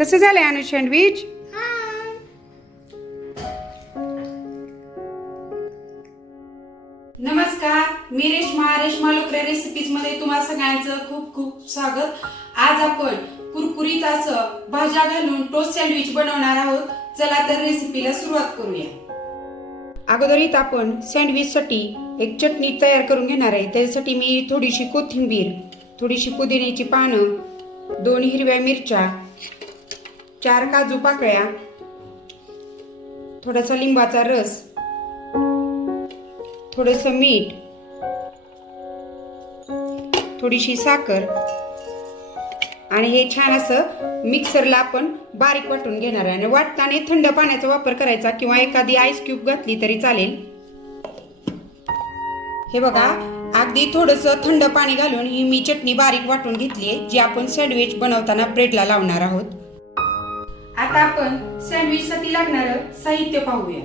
कसं झालंय अनु सँडविच? नमस्कार, मी रेश्मा लोकरे रेसिपीज मध्ये तुम्हा सगळ्यांचं खूप खूप स्वागत। आज आपण कुरकुरीत असं भाज्या घालून टोस्ट सँडविच बनवणार आहोत। चला तर रेसिपीला सुरुवात करूया। अगोदर इथं आपण सँडविच साठी एक चटणी तयार करून घेणार आहे। त्यासाठी मी थोडीशी कोथिंबीर, थोडीशी पुदिन्याची पानं, 2 हिरव्या मिरच्या, 4 काजू पाकळ्या, थोडासा लिंबाचा रस, थोडंसं मीठ, थोडीशी साखर आणि हे छान असं मिक्सरला आपण बारीक वाटून घेणार आहे। आणि वाटताना थंड पाण्याचा वापर करायचा किंवा एखादी आईस क्यूब घातली तरी चालेल। हे बघा, अगदी थोडंसं थंड पाणी घालून ही मी चटणी बारीक वाटून घेतली आहे, जी आपण सँडविच बनवताना ब्रेडला लावणार आहोत। आता आपण सँडविच साठी लागणारं साहित्य पाहूया।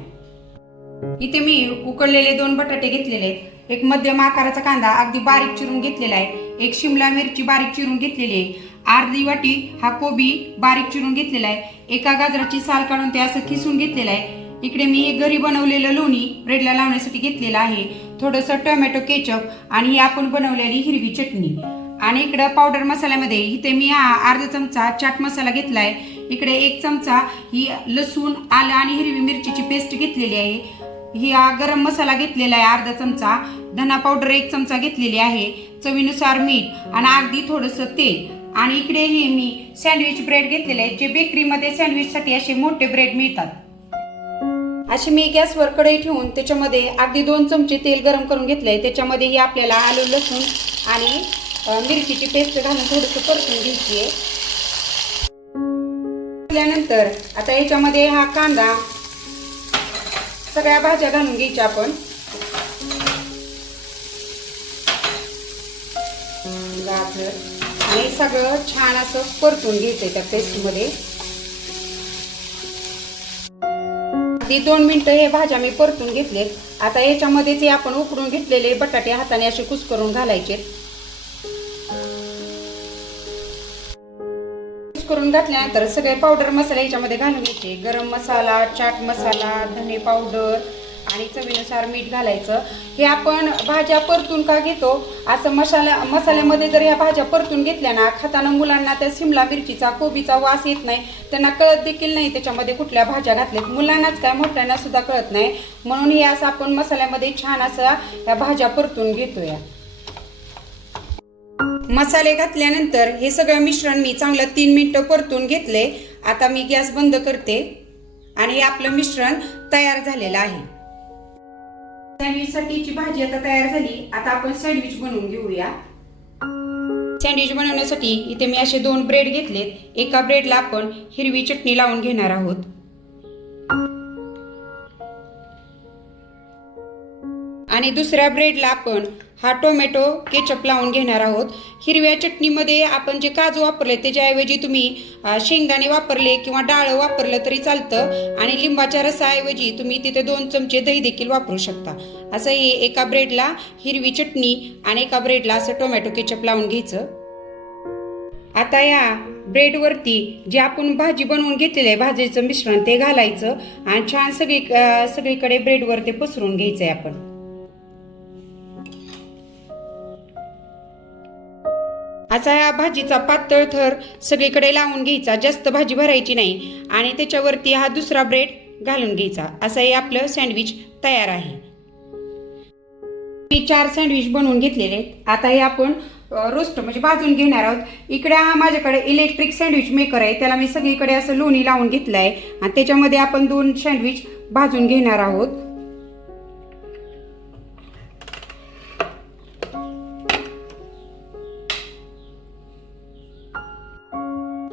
इथे मी उकडलेले 2 बटाटे घेतलेले आहेत, एक मध्यम आकाराचा कांदा अगदी बारीक चिरून घेतलेला आहे, एक शिमला मिरची बारीक चिरून घेतलेली आहे, अर्धी वाटी हा कोबी बारीक चिरून घेतलेला आहे, एका गाजराची साल काढून ते असं खिसून घेतलेलं आहे। इकडे मी घरी बनवलेलं लोणी ब्रेडला लावण्यासाठी घेतलेलं आहे, थोडंसं टोमॅटो केचप आणि ही आपण बनवलेली हिरवी चटणी। आणि इकडे पावडर मसाल्यामध्ये इथे मी अर्धा चमचा चाट मसाला घेतलाय, इकडे 1 चमचा ही लसूण, आलं आणि हिरवी मिरचीची पेस्ट घेतलेली आहे, ही गरम मसाला घेतलेला आहे अर्धा चमचा, धना पावडर 1 चमचा घेतलेली आहे, चवीनुसार मीठ आणि अगदी थोडंसं तेल। आणि इकडे हे मी सँडविच ब्रेड घेतलेले आहे, जे बेकरीमध्ये सँडविच साठी असे मोठे ब्रेड मिळतात। अशी मी गॅसवर कढई ठेवून त्याच्यामध्ये अगदी 2 चमचे तेल गरम करून घेतलंय। त्याच्यामध्ये ही आपल्याला आलं, लसूण आणि मिरचीची पेस्ट घालून थोडंसं परतून घ्यायची आहे। त्यानंतर आता याच्यामध्ये हा कांदा, सगळ्या भाज्या घालून घ्यायच्या आपण, गाजर, आणि सगळं छान असं परतून घ्यायचंय त्या पेस्ट मध्ये। अगदी 2 मिनिटं हे भाज्या मी परतून घेतलेत। आता याच्यामध्ये जे आपण उकडून घेतलेले बटाटे हाताने असे कुस्करून घालायचे। करून घातल्यानंतर सगळे पावडर मसाले याच्यामध्ये घालून घ्यायचे, गरम मसाला, चाट मसाला, धने पावडर आणि चवीनुसार मीठ घालायचं। हे आपण भाज्या परतून का घेतो, असं मसाल्यामध्ये जर ह्या भाज्या परतून घेतल्या ना, खाताना मुलांना त्या शिमला मिरचीचा, कोबीचा वास येत नाही, त्यांना कळत देखील नाही त्याच्यामध्ये कुठल्या भाज्या घातल्यात, मुलांनाच काय मोठ्यांना सुद्धा कळत नाही। म्हणून हे असं आपण मसाल्यामध्ये छान असं ह्या भाज्या परतून घेतोया। मसाले घातल्यानंतर हे सगळं मिश्रण मी चांगलं 3 मिनिटं परतून घेतले। आता मी गॅस बंद करते आणि हे आपलं मिश्रण तयार झालेलं आहे। सँडविच साठीची भाजी आता तयार झाली। आता आपण सँडविच बनवून घेऊया। सँडविच बनवण्यासाठी इथे मी असे 2 ब्रेड घेतलेत। एका ब्रेडला आपण हिरवी चटणी लावून घेणार आहोत आणि दुसऱ्या ब्रेडला आपण हा टोमॅटो केचप लावून घेणार आहोत। हिरव्या चटणीमध्ये आपण जे काजू वापरले त्याच्याऐवजी तुम्ही शेंगदाणे वापरले किंवा डाळ वापरलं तरी चालतं, आणि लिंबाच्या रसाऐवजी तुम्ही तिथे 2 चमचे दही देखील वापरू शकता। असं हे एका ब्रेडला हिरवी चटणी आणि एका ब्रेडला असं टोमॅटो केचप लावून घ्यायचं। आता या ब्रेडवरती जे आपण भाजी बनवून घेतलेलं आहे, भाजीचं मिश्रण ते घालायचं आणि छान सगळीकडे ब्रेडवर ते पसरून घ्यायचंय आपण। असा या भाजीचा पातळ थर सगळीकडे लावून घ्यायचा, जास्त भाजी भरायची नाही, आणि त्याच्यावरती हा दुसरा ब्रेड घालून घ्यायचा। असं हे आपलं सँडविच तयार आहे। मी 4 सँडविच बनवून घेतलेले। आता हे आपण रोस्ट म्हणजे भाजून घेणार आहोत। इकडे हा माझ्याकडे इलेक्ट्रिक सँडविच मेकर आहे, त्याला मी सगळीकडे असं लोणी लावून घेतलं आहे आणि त्याच्यामध्ये आपण 2 सँडविच भाजून घेणार आहोत।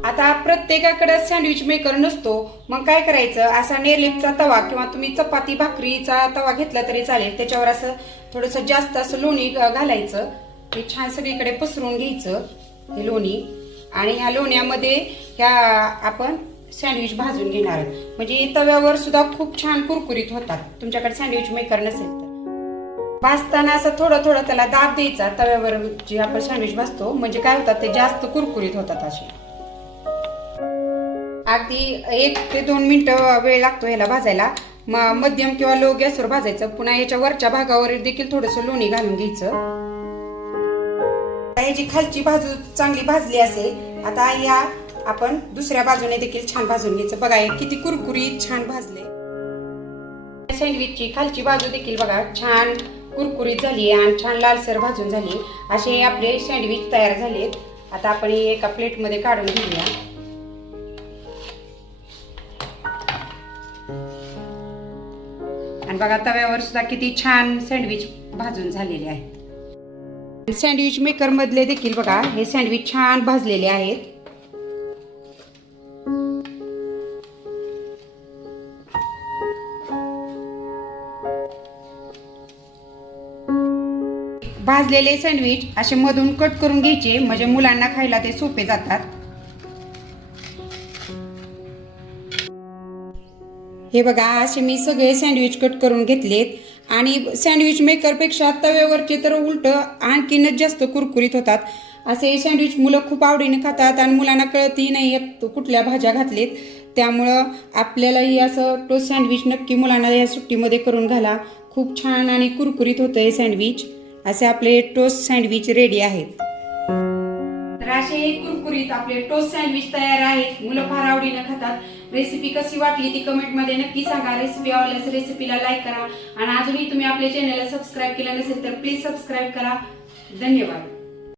आता प्रत्येकाकडे सँडविच मेकर नसतो, मग काय करायचं, असा नेरलेपचा तवा किंवा तुम्ही चपाती भाकरीचा तवा घेतला तरी चालेल, त्याच्यावर असं थोडंसं जास्त असं लोणी घालायचं, हे छान सगळीकडे पसरून घ्यायचं हे लोणी, आणि ह्या लोण्यामध्ये ह्या आपण सँडविच भाजून घेणार आहोत। म्हणजे तव्यावर सुद्धा खूप छान कुरकुरीत होतात, तुमच्याकडे सँडविच मेकर नसेल तर। भाजताना असं थोडं थोडं त्याला दाब द्यायचा तव्यावर, जे आपण सँडविच भाजतो, म्हणजे काय होतात ते जास्त कुरकुरीत होतात असे। अगदी 1 ते 2 मिनिटं वेळ लागतो ह्याला भाजायला. मध्यम किंवा लो गॅसवर भाजायचं. पुन्हा याच्या वरच्या भागावर देखील थोडंसं लोणी घालून घ्यायचं. याची खालची बाजू चांगली भाजली असेल, आता या आपण दुसऱ्या बाजूने देखील छान भाजून घ्यायचं. बघा हे किती कुरकुरीत छान भाजले. सँडविचची खालची बाजू देखील बघा छान कुरकुरीत झाली आणि छान लालसर भाजून झाली. असे आपले सँडविच तयार झालेत. आता आपण हे एका प्लेटमध्ये काढून घेऊया. आणि बघा तव्यावर सुद्धा किती छान सँडविच भाजून झालेले आहेत. सँडविच मेकर मधले देखील बघा हे सँडविच छान भाजलेले आहेत. भाजलेले सँडविच असे मधून कट करून घ्यायचे, म्हणजे मुलांना खायला ते सोपे जातात. हे बघा असे मी सगळे सँडविच कट करून घेतलेत. आणि सँडविच मेकरपेक्षा तव्यावरचे तर उलट आणखीनच जास्त कुरकुरीत होतात. असे सँडविच मुलं खूप आवडीने खातात आणि मुलांना कळतही नाही कुठल्या भाज्या घातलेत. त्यामुळं आपल्यालाही असं टोस्ट सँडविच नक्की मुलांना या सुट्टीमध्ये करून घाला. खूप छान आणि कुरकुरीत होतं हे सँडविच. असे आपले टोस्ट सँडविच रेडी आहेत. तर असे कुरकुरीत आपले टोस्ट सँडविच तयार आहेत. मुलं फार आवडीनं खातात. रेसिपी कशी वाटली ती कमेंटमध्ये नक्की सांगा. रेसिपी आवडल्यास रेसिपीला लाईक करा आणि अजूनही तुम्ही आपल्या चॅनलला सबस्क्राईब केलं नसेल तर प्लीज सबस्क्राईब करा. धन्यवाद.